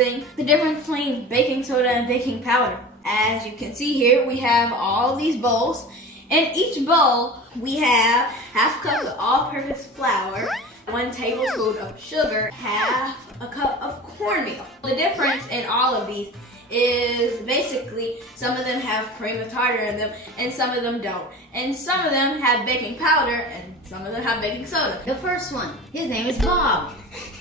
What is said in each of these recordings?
discussing the difference between baking soda and baking powder. As you can see here, we have all these bowls. In each bowl, we have half a cup of all-purpose flour, 1 tablespoon of sugar, half a cup of cornmeal. The difference in all of these is basically some of them have cream of tartar in them and some of them don't. And some of them have baking powder and some of them have baking soda. The first one, his name is Bob.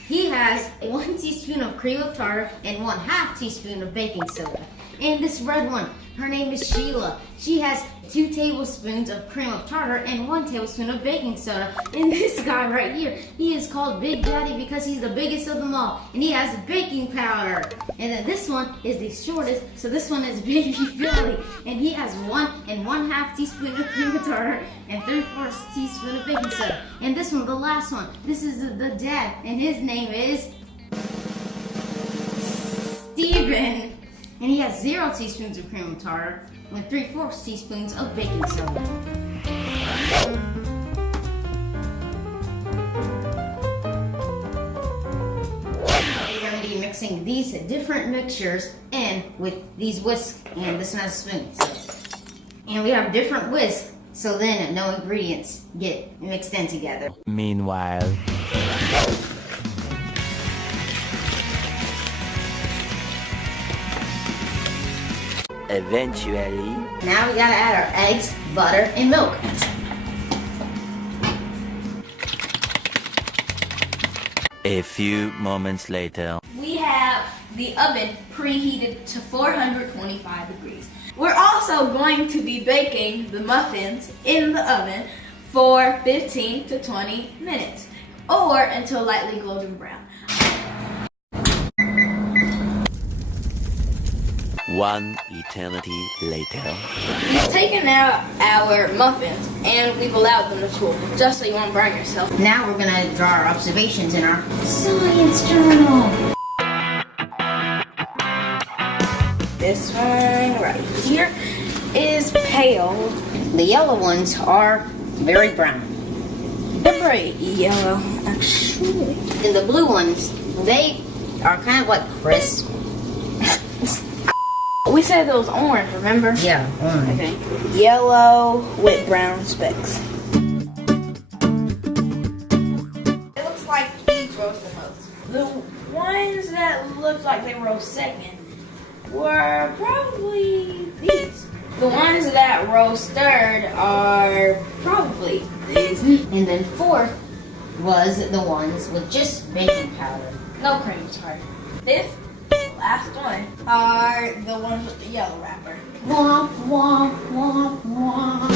He has 1 teaspoon of cream of tartar and 1/2 teaspoon of baking soda. And this red one, her name is Sheila. She has 2 tablespoons of cream of tartar and 1 tablespoon of baking soda. And this guy right here, he is called Big Daddy because he's the biggest of them all. And he has baking powder. And then this one is the shortest, so this one is Baby Billy. And he has 1 1/2 teaspoon of cream of tartar and 3/4 teaspoon of baking soda. And this one, the last one, this is the dad, and his name is Steven. And he has 0 teaspoons of cream of tartar and 3/4 teaspoons of baking soda. We're going to be mixing these different mixtures in with these whisks, and this one has spoons. And we have different whisks, so then no ingredients get mixed in together. Meanwhile. Eventually. Now we gotta add our eggs, butter, and milk. A few moments later. We have the oven preheated to 425 degrees. We're also going to be baking the muffins in the oven for 15 to 20 minutes or until lightly golden brown. 1 eternity later. We've taken out our muffins and we've allowed them to cool, just so you won't burn yourself. Now we're gonna draw our observations in our science journal. This one right here is pale. The yellow ones are very brown. They're very yellow, actually. And the blue ones, they are kind of like crisp. We said those orange, remember? Yeah, orange. Okay. Yellow with brown specks. It looks like these roast the most. The ones that looked like they rose second were probably these. The ones that rose third are probably these. And then fourth was the ones with just baking powder. No cream tartar. This last one are the ones with the yellow wrapper. Womp, womp, womp, womp.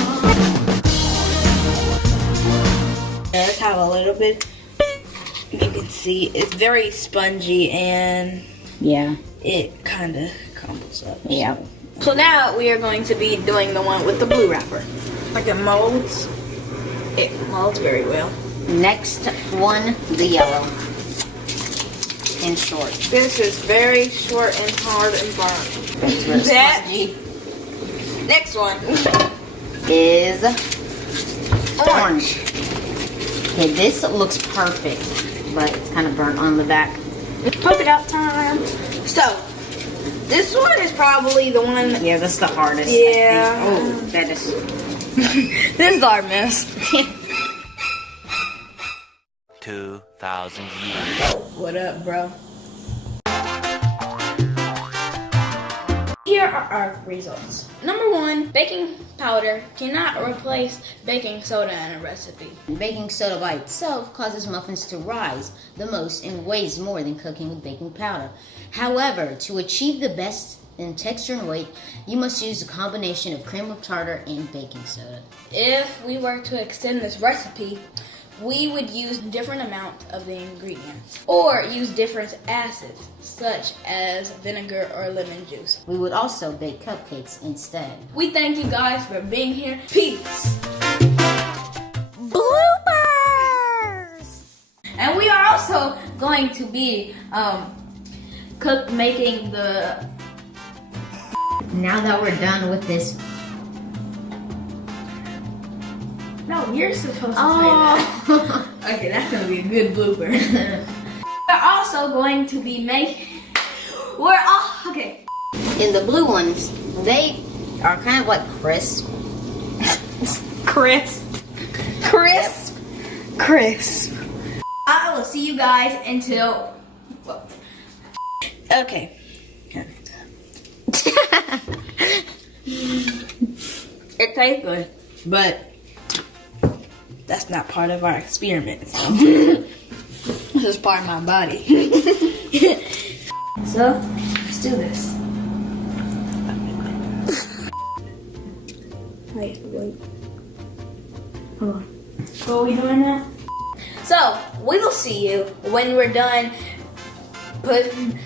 Let's have a little bit. You can see it's very spongy and Yeah. it kind of crumbles up. Yeah. So now we are going to be doing the one with the blue wrapper. Like it molds. It molds very well. Next one, the yellow. And short. This is very short and hard and burnt. That Next one is orange. Okay, this looks perfect, but it's kind of burnt on the back. polka dot time. So this one is probably the one. Yeah, that's the hardest. Yeah. Oh, that is. This is our mess. 2,000 years. What up, bro? Here are our results. Number 1, baking powder cannot replace baking soda in a recipe. Baking soda by itself causes muffins to rise the most and weighs more than cooking with baking powder. However, to achieve the best in texture and weight, you must use a combination of cream of tartar and baking soda. If we were to extend this recipe, we would use different amount of the ingredients or use different acids such as vinegar or lemon juice. We would also bake cupcakes instead. We thank you guys for being here. Peace. Bloopers! And we are also going to be making the... Now that we're done with this. No, you're supposed to say that. Okay, that's going to be a good blooper. We're also going to be making... We're all okay. And the blue ones, they are kind of like crisp. Crisp. Crisp. Crisp. I will see you guys until. Okay. It tastes good, but that's not part of our experiment. So. This is part of my body. So, let's do this. Wait. Hold on. What are we doing now? So, we will see you when we're done putting